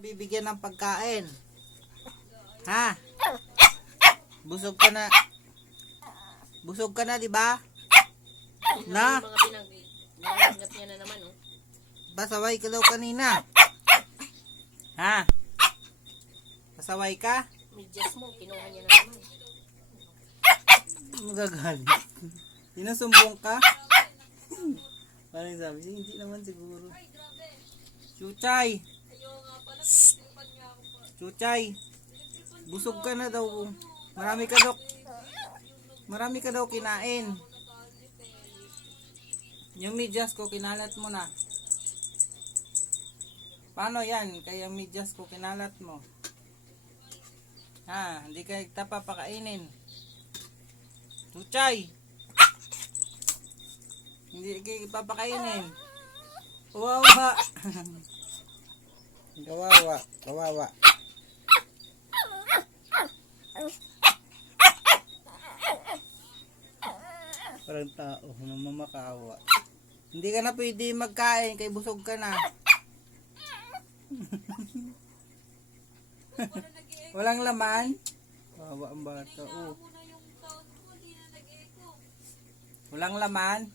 Bibigyan ng pagkain. Ha? Busog ka na. Busog ka na, di ba? Na? Mga pinag-ingat niya na naman, oh. Pasaway ka daw kanina. Ha? Pasaway ka? Medyas mo, kinuha niya na naman. Magagalit. Sinusumbong ka? Parang sabi, hindi naman siguro. Chuchay! Chuchay! Busog ka na daw. Marami ka daw kinain. Yung medyas ko, kinalat mo na. Paano yan? Kaya yung medyas ko, kinalat mo. Ha? Hindi ka papakainin. Chuchay! Hindi ka papakainin. Kawawa! Kawawa! Kawawa! Parang tao, mamamakawa. Hindi ka na pwede magkain, kay busog ka na. Walang laman? Kawawa ang bata. Oh. Walang laman?